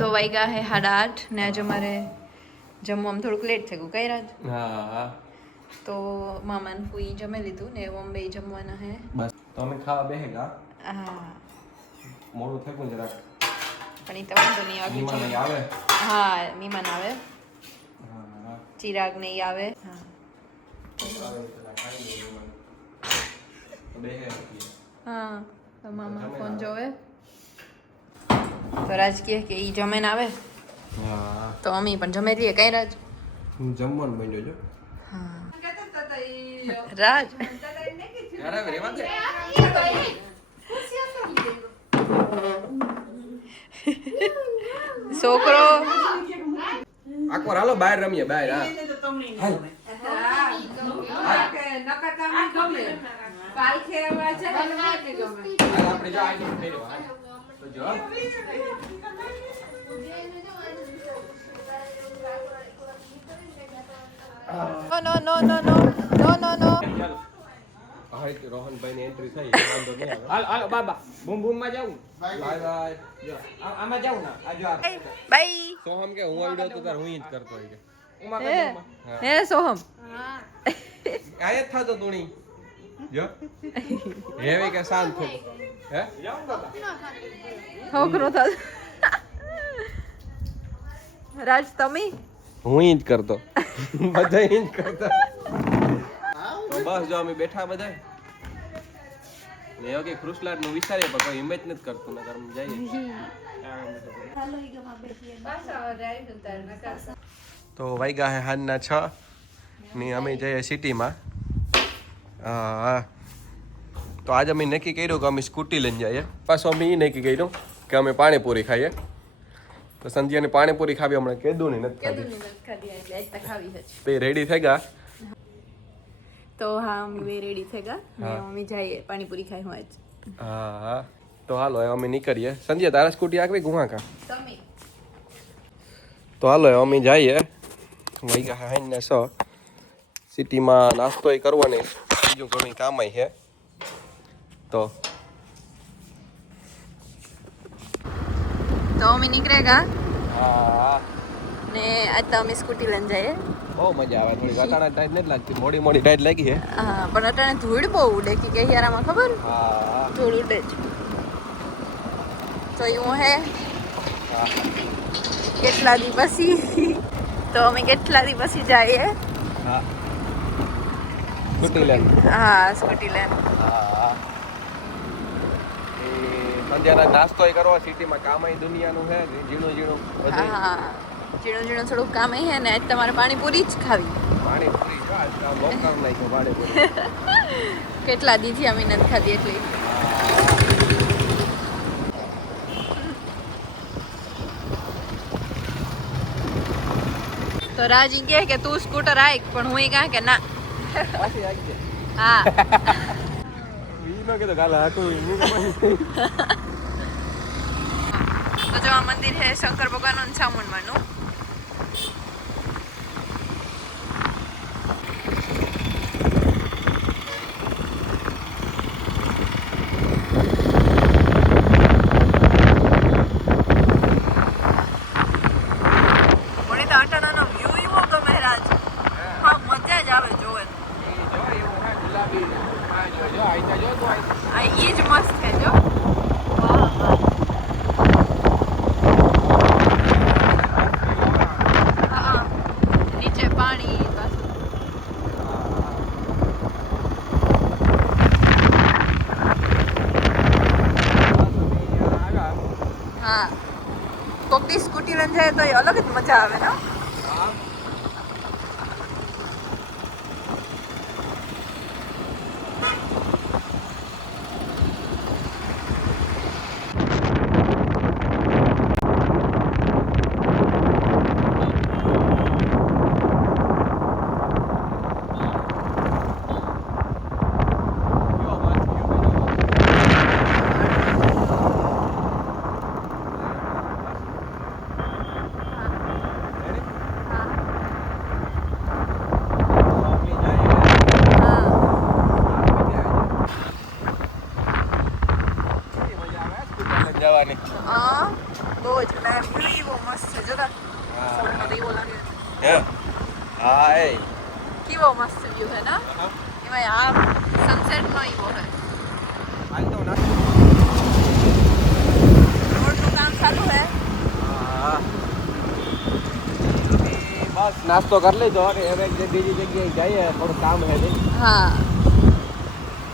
તો વાગ્યા હે 8:30 ને આજે અમારે જમવામાં થોડુંક લેટ થઈ ગયું. કઈ રાત હા તો મામા ને ફૂઈ જમી લીધું ને મમ્મી જમવાના હે. બસ તો અમે ખાવા બેહેગા. હા મોડું થઈ ગયું જરાક પણ એ તો વાંધો નહીં આગળ મહેમાન આવે. હા મહેમાન આવે હા ચિરાગ ને ઈ આવે. હા હા તો મામા ફોન જોવે તો રાજ કહે કે ઈ જમીને આવે હા તો અમે પણ જમે લઈએ. કઈ રાજ જમવાનું બન્યો છો. હા રાજ છોકરો આકોર હાલો બહાર રમીએ બહાર. આપણે જો આઈટમ કર્યો તો જો નો નો નો નો નો નો નો રોહનભાઈ ની એન્ટ્રી થઈ વાંધો નહીં આવે. હાલ હાલ બાબા બૂમ બૂમ માં જાઉં. બાય બાય જો આમાં જાઉં ના આજો આ બાય. સોહમ કે હું આવડ્યો તો તાર હું જ કરતો હોય કે ઉમા હે હા હે સોહમ આયે થાતો તુણી જો હેવે કે શાંત થો હે છોકરો થા રાજ તમે હું જ કરતો બધા જ કરતા. બસ જો અમે બેઠા બધા ને કે કૃષ્લાર નું વિચારીએ પણ કોઈ હિંમત નથી કરતું ને કરમ જઈએ. તો વાગ્યા હે હાજના 6 ને અમે જઈએ સિટીમાં. તો આજે અમે નક્કી કર્યું કે અમે સ્કૂટી લઈને જઈએ. પાછું અમે એ નક્કી કર્યું કે અમે પાણીપુરી ખાઈએ. તો સંધ્યાને પાણીપુરી ખાવી હમણાં કીધું નહીં નથી ખાધી. તે રેડી થઈ ગયા તો હા અમે રેડી થઈ ગયા ને અમે જઈએ પાણીપુરી ખાઈ હું આજ. હા તો હાલો અમે નીકળીએ. સંધ્યા તારા સ્કૂટી આગવી ગુહા કા તમે તો હાલો અમે જઈએ. વૈગા હાઈને 6 સિટીમાં નાસ્તો કરવાની બીજું ઘણું કામ છે તો અમે નીકળેગા હા ને આજ તો અમે સ્કૂટી લઈને જઈએ. બહુ મજા આવે. થોડી અટાણા ટાઈટ નથી લાગતી, મોડી મોડી ટાઈટ લાગી છે. હા પણ અટાણે ધૂળ બહુ ઉડે કે કહિયારામાં ખબર હા ધૂળ ઉડે જ તો એવું હે. કેટલા દી પછી તો અમે કેટલા દી પછી જઈએ. હા સ્કૂટી લેન હા સ્કૂટી લઈને હા સંધ્યાના નાસ્તો કરવા સિટીમાં કામ દુનિયાનું છે ઝીણું ઝીણું બધું. હા ઝીણું ઝીણું થોડુંક કામ હે ને આજ તમારે પાણીપુરી જ ખાવી. પાણીપુરી લોકડાઉન નાખ્યો પાણીપુરી. કેટલા દીથી અમે નથી ખાધી એટલી. તો રાજી કહે કે તું સ્કૂટર આઈક પણ હું કહે કે ના. પાછી આવી જાય. હા વીનો કે તો કાલે હાટું તો જો આ મંદિર છે શંકર ભગવાનનું ચામુંડમાનું. મને તો અટાણાનો વ્યૂ એવો ગમે રાજ. હા મજા જ આવે જોવે. આ ઈ જ મસ્ત છે જો. નીચે પાણી પાછું. હા કોકની સ્કૂટી લઈને જાય તો એ અલગ જ મજા આવે ને. હા કેવો મસ્ત છે જોતા ફોટો તો એવો લાગે હે હા એ કેવો મસ્ત વ્યૂ है ना એમાં આ સનસેટ નો એવો है આજ તો ના રોડનું કામ ચાલુ है હા બસ નાસ્તો કરી લીધો અને હવે બીજી જગ્યાએ જઈએ થોડું કામ હે નહીં હા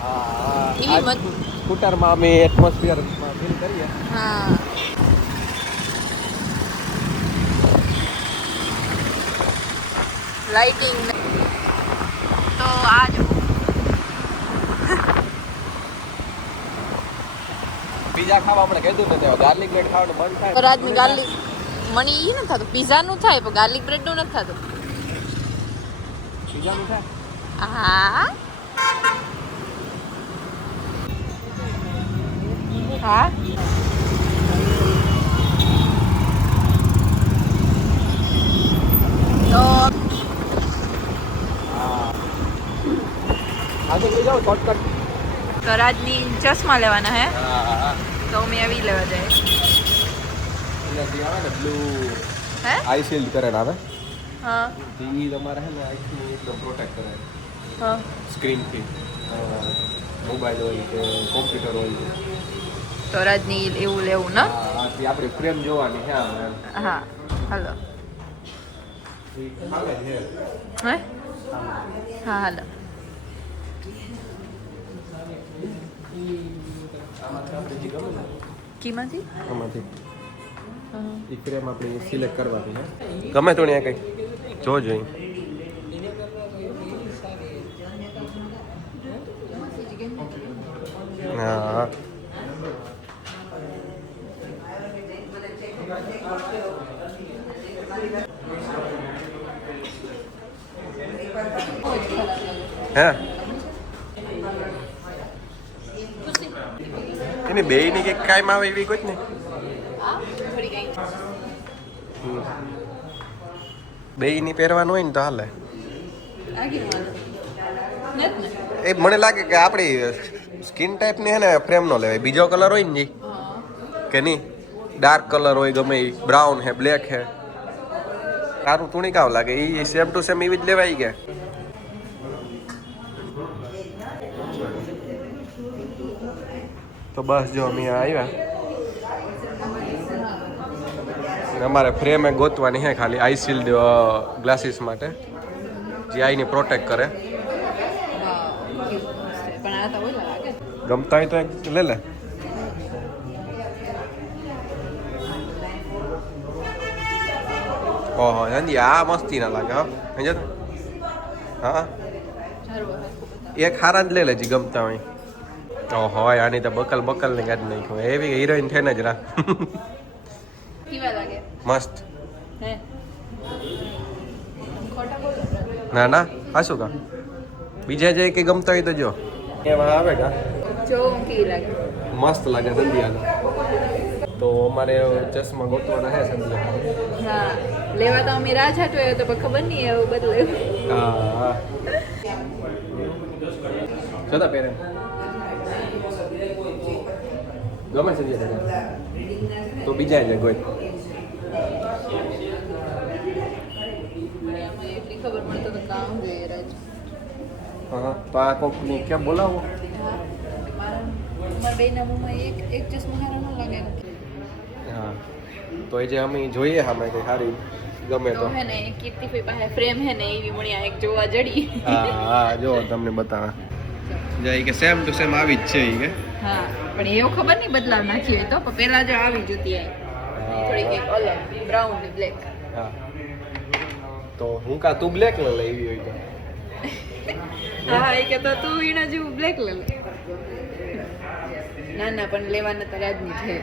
હા એવી સ્કૂટરમાં અમે એટમોસ્ફિયર ફીલ કરીએ હા લાઇટિંગ તો આ જો પીઝા ખાવા આપણે કીધું ને ગાર્લિક બ્રેડ ખાવાનું મન થાય રાજની ગાર્લિક મને ઈ નથી થતું પીઝાનું થાય પણ ગાર્લિક બ્રેડનું નથી થતું પીઝાનું થાય હા હા તો આજે લઈ જાઓ શોર્ટકટ તો રાજની ચશ્મા લેવાના હે હા તો અમે આવી લેવા જાય એનાથી આવે ને બ્લુ હે આઈ શીલ્ડ કરેલ આવે હા ઈ તમારે હે ને આઈથી એકદમ પ્રોટેક્ટ કરે હા સ્ક્રીનથી મોબાઈલ હોય કે કોમ્પ્યુટર હોય તો રાજની એવું લેવું ને હા તે આપણે ફ્રેમ જોવાની હે આમ હા હાલો ઈ ખાલે છે હે હા હાલો કીમાંથી આમાંથી ઈ ફ્રેમ આપણે સિલેક્ટ કરવાની હે ગમે તો ને કઈ જોજો હા હે એની બેયની કંઈક કાયમ આવે એવી કોઈ જ ને બેયની પહેરવાનું હોય ને તો હાલે એ મને લાગે કે આપણી સ્કિન ટાઈપની હે ને ફ્રેમ નો લેવાય બીજો કલર હોય ને જી કે નહીં ડાર્ક કલર હોય ગમે એ બ્રાઉન હે બ્લેક હે તારું તુણી કાવ લાગે એ સેમ ટુ સેમ એવી જ લેવાય કે તો બસ જો અમે આવ્યા અમારે ફ્રેમ ગોતવાની હે ખાલી આઈ શીલ્ડ ગ્લાસીસ માટે જે આઈને પ્રોટેક્ટ કરે ગમતા હોય તો એક લે લે ઓહો નંદી આ મસ્તી ના લાગે હા સમજે હા એક હારા જ લે લેજી ગમતા હોય ઓહો આની તો બકલ ને કાઢી નાખ્યું એવી હિરોઈન થઈને જ રા મસ્ત ના ના આ શું કા બીજા જે કે ગમતા હોય તો જો એમાં આવે કા જો કેવી લાગે મસ્ત લાગે સંધ્યાનો તો અમારે ચશ્મા ગોતવાના હે સંધ્યા હા લેવા તો અમે રાજહાટ હોય તો ખબર નહીં એવું બદલે હા જોતા પહેરે ગમે સંધ્યા તો બીજા છે કોઈ એટલી ખબર મળતો તો કામ જોઈએ રાજ હા તો આ કંપની કેમ બોલાવો મારા બેના મોમાં એક ચશ્મા હારા ન લાગે હા તો એ જે અમે જોઈએ સામે કઈ સારી ગમે તો હે ને કીર્તિભાઈ પાસે ફ્રેમ હે ને એવી મળ્યા એક જોવા જડી હા જો તમને બતાવા જાય કે સેમ ટુ સેમ આવી જ છે ઈ કે હા પણ એવું ખબર નહીં બદલાવ નાખી હોય તો પણ પેલા જો આવી જતી આઈ થોડી કઈક અલગ બ્રાઉન ને બ્લેક હા તો હું કા તું બ્લેક લે લેવી હોય તો હા એ કે તો તું એના જેવું બ્લેક લે ના ના પણ લેવાના તો રાજની છે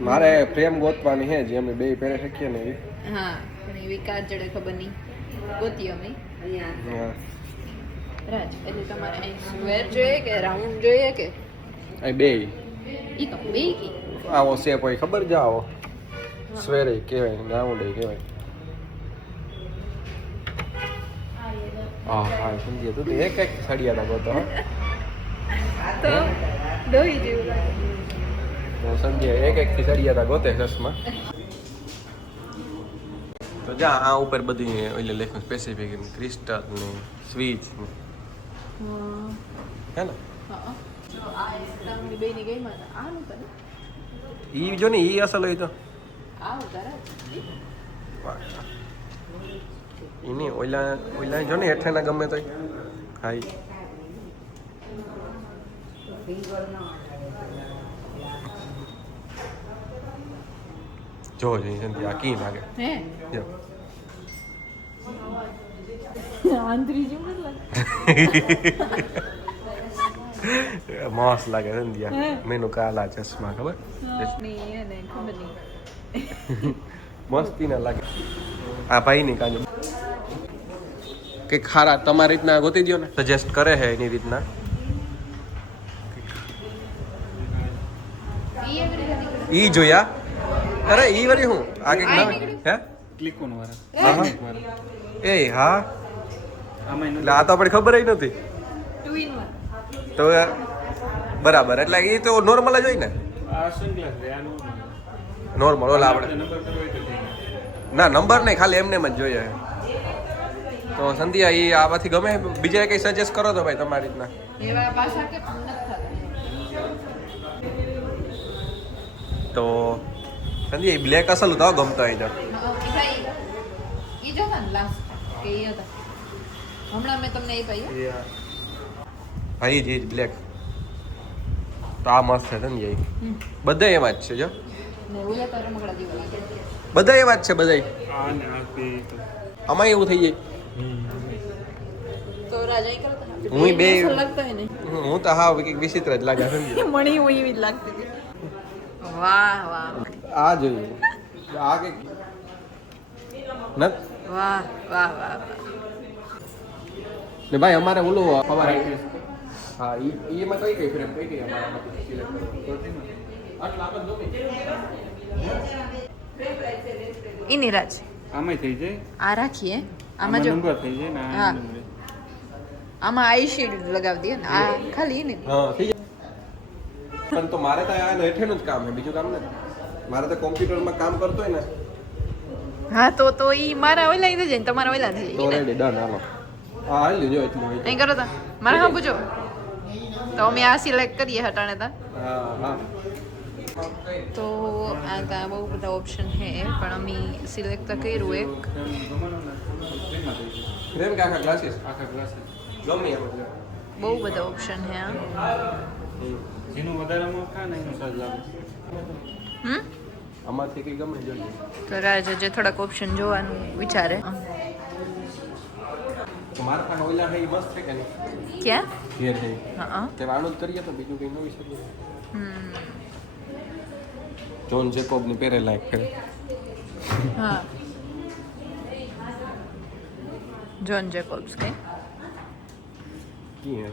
મારે ફ્રેમ ગોતવાની છે જે અમે બે પહેરે શકીએ ને એવી હા પણ એવી કાચ જડે ખબર નહીં ગોતી અમે હા રાજ એટલે તમારે અહીં સ્ક્વેર જોઈએ કે રાઉન્ડ જોઈએ કે અહીં બે ઈ તો બે કી આવો શેપ હોય ખબર જ આવો સ્વેર કહેવાય રાઉન્ડ કહેવાય હા હા સમજીએ તું તો એક સળિયા લાગો તો તો દોઈ જેવું લાગે તો સમજીએ એક થી સળિયા ગોતે ચશ્મા તો જા આ ઉપર બધી ઓલે લેખું સ્પેસિફિક ક્રિસ્ટલ ને સ્વીચ ને હે ને ઈ જો ને ઈ અસલ હોય તો ઈ નહીં ઓલા જો ને હેઠે ના ગમે તો હા જો જઈ સંધી આ કી લાગે હે જો આંતરી જેવું મસ્ત લાગે સંધ્યા મેનુ કાલા ચશ્મા ખબર મસ્તી ના લાગે આ ભાઈ ની કાજુ કે ખારા તમારી રીતના ગોતી દો ને સજેસ્ટ કરે છે એની રીતના ઈ જોયા અરે ઈ વરી હું આ કઈક નવી હે ક્લિક ઓન વાળા એ હા આમાં એટલે આ તો આપણે ખબર જ નથી 2 in 1 તો બરાબર એટલે એ તો નોર્મલ જ હોય ને આ સનગ્લાસ છે આનો નોર્મલ ઓલા આપણે નંબર કરવો તો ના નંબર નહીં ખાલી એમને જ જોઈએ તો સંધ્યા એ આમાંથી ગમે બીજા કઈ સજેસ્ટ કરો તો ભાઈ તમારી રીતના એવા પાછા કે નથી થતા તો સંધ્યા એ બ્લેક અસલ તો ગમતો અહીં તો ભાઈ ઈ જો ને લાસ્ટ કે ઈ હતા હમણાં મેં તમને એ પાઈ ભાઈ જ બ્લેક તો આ મસ્ત છે સંધ્યા બધા એવા જ છે જો ને ઓલા તો રમકડા જેવા લાગે બધા એવા જ છે બધા આ ને આ તે તો આમાં એવું થઈ જાય તો રાજા કરો તો હું બે લાગતા હે ને હું તો હા કંઈક વિચિત્ર જ લાગે સમજી મણી હું એવી જ લાગતી હતી વાહ વાહ આ જોઈએ આ કંઈક નત વાહ વાહ વાહ ને ભાઈ અમારે ઓલું સવારે હા ઈ એમાં કઈ ફ્રેમ કઈ અમારા સિલેક્ટ આટલા આપણે જો ઈની રાજ આમાંય થઈ જાય આ રાખીએ આમાં આમાં જો નંબર થઈ જાય ને આ હા. નંબર આમાં આઈ શેડ લગાવી દઈએ ને આ ખાલી ને હા થઈ જાય પણ તો મારે તો આ હેઠેનું જ કામ છે બીજું કામ નથી મારે તો કોમ્પ્યુટરમાં કામ કરતો હોય ને હા તો ઈ મારા ઓલા થઈ જાય ને તમારા ઓલા થઈ તો જાય રેડી ડન હાલો હા હાલ જો એટલું હોય અહીં કરો તા મારે હા પૂછો તો અમે આ સિલેક્ટ કરીએ હટાણે તા હા હા તો આ તા બહુ બધા ઓપ્શન છે પણ અમે સિલેક્ટ તો કર્યું એક ફ્રેમ કે આખા ગ્લાસીસ આખા ગ્લાસ ગમે એમ એટલે બહુ બધા ઓપ્શન છે આ જેનું વધારામાં ખા ને એનું સાજ લાગે હમ આમાંથી કઈ ગમે જોઈએ તો રાજ જે થોડાક ઓપ્શન જોવાનું વિચારે તો મારા પાસે ઓલા છે એ મસ્ત છે કે નહીં ક્યાં ઘેર છે હા તે આનું જ કરીએ તો બીજું કંઈ ન હોઈ શકે હમ જોન જેકોબની પહેરેલા એક ફેરે હા જોન જેકોબ્સ કે કી હે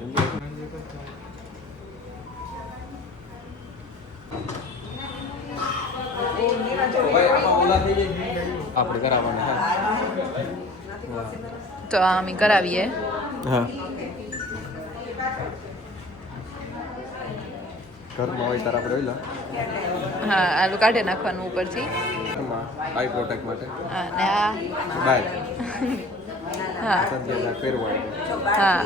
આપણે કરાવવાના હા તો આ અમે કરાવીએ હા ઘરમાં હોય તાર આપણે ઓઈલા હા આલુ કાઢી નાખવાનું ઉપરથી આઈ પ્રોટેક્ટ માટે હા ને આ બાય હા સંધ્યા પહેરવાનું હા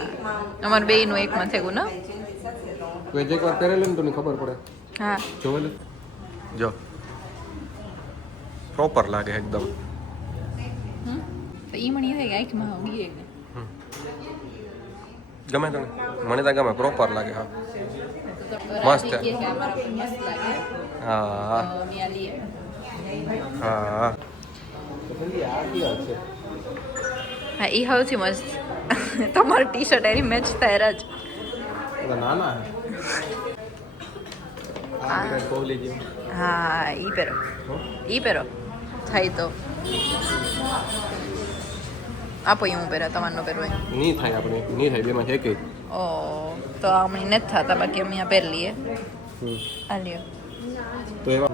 અમારે બેયનું એકમાં થયું ને તો એક વાર પહેરેલું ને તને ખબર પડે હા જોવેલું જો પ્રોપર લાગે એકદમ તો ઈ મને એ થાય કે આંખમાં ઉડીએ ને ગમે તને મને તો ગમે પ્રોપર લાગે હા મસ્ત છે. મસ્ત લાગે હા તો અમે આ લઈએ હા તો સંધ્યા આ કેવા છે હા એ સૌથી મસ્ત તમારું ટી શર્ટ એની મેચ થાય રાજ ઓલા નાના હે આ વિરાટ કોહલી જેવું હા ઈ પહેરો ઈ પહેરો થાય તો આપો એ હું પહેરા તમારનો પહેરો હોય નહીં થાય આપણે નહીં થાય બેમાં છે કઈ ઓ તો હમણાં નથી થતા બાકી અમે આ પહેરી લઈએ આ લ્યો તો એવા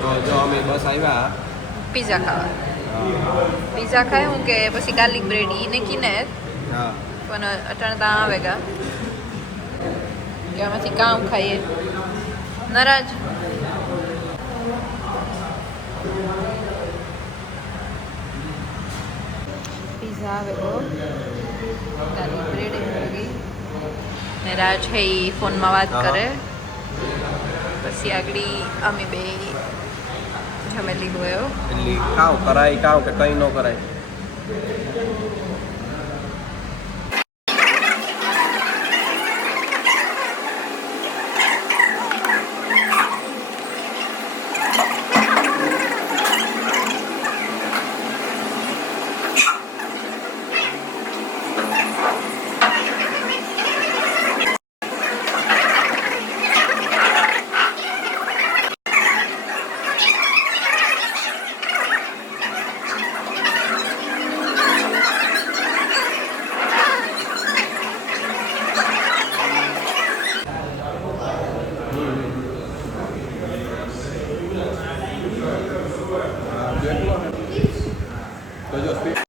તો જો અમે બસ આવ્યા પીઝા ખાવા પીઝા ખાય હું કે પછી ગાર્લિક બ્રેડ ઈ ને કીને હા પણ અટાણે ત્યાં આવે ગા કે આમાંથી કામ ખાઈએ નારાજ મજા આવે બહુ તારી બ્રેડ ગઈ ને રાજ છે એ ફોનમાં વાત કરે પછી આગળ અમે બે જમેલી હોય એટલે કાવ કરાય કાવ કે કંઈ ન કરાય. તો જો સ્પીડ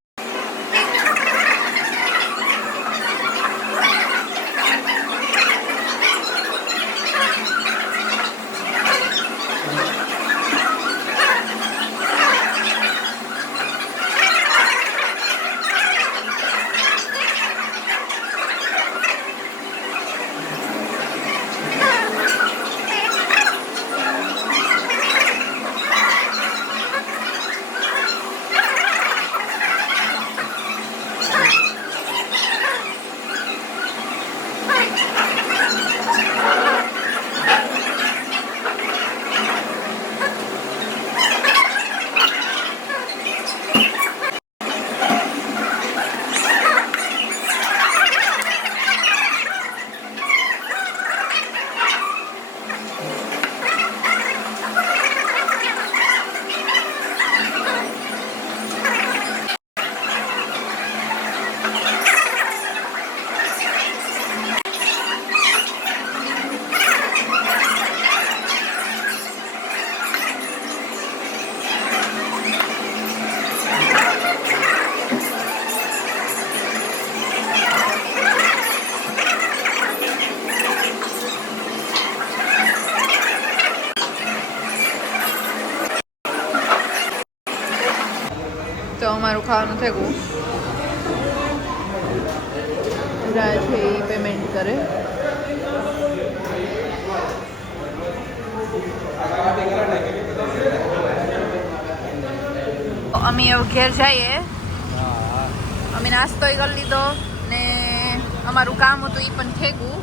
તો અમારું ખાવાનું થઈ ગયું રાજ છે એ પેમેન્ટ કરે અમે હવે ઘેર જઈએ અમે નાસ્તો કરી લીધો ને અમારું કામ હતું એ પણ થઈ ગયું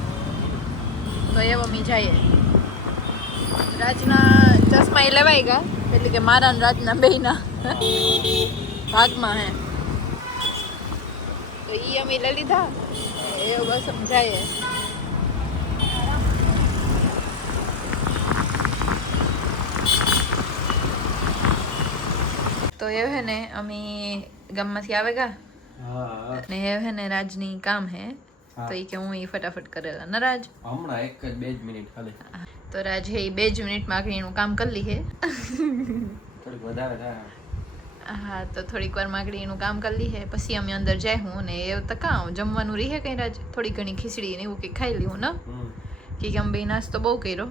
તો એવું અમે જઈએ રાજના ચશ્મા એ લેવાઈ ગયા એટલે કે મારા ને રાજના બેયના ભાગમાં હે તો એ અમે લઈ લીધા એ બસ અમે જઈએ તો એ હે ને અમે ગામમાંથી આવેગા ને એ હે ને રાજની કામ હે તો એ કે હું એ ફટાફટ કરેલા ના રાજ હમણાં એક જ 2 જ મિનિટ ખાલી તો રાજ હે 2 જ મિનિટમાં આખરી એનું કામ કરી લી હે થોડીક વધારે થાય હા તો થોડીક વાર માગડી એનું કામ કરી લી હે પછી અમે અંદર જાય હું ને એ તો કાં જમવાનું રહે કઈ રાજ થોડી ઘણી ખીચડી ને એવું કંઈક ખાઈ લીધું ને કે અમે બે નાસ્તો બહુ કર્યો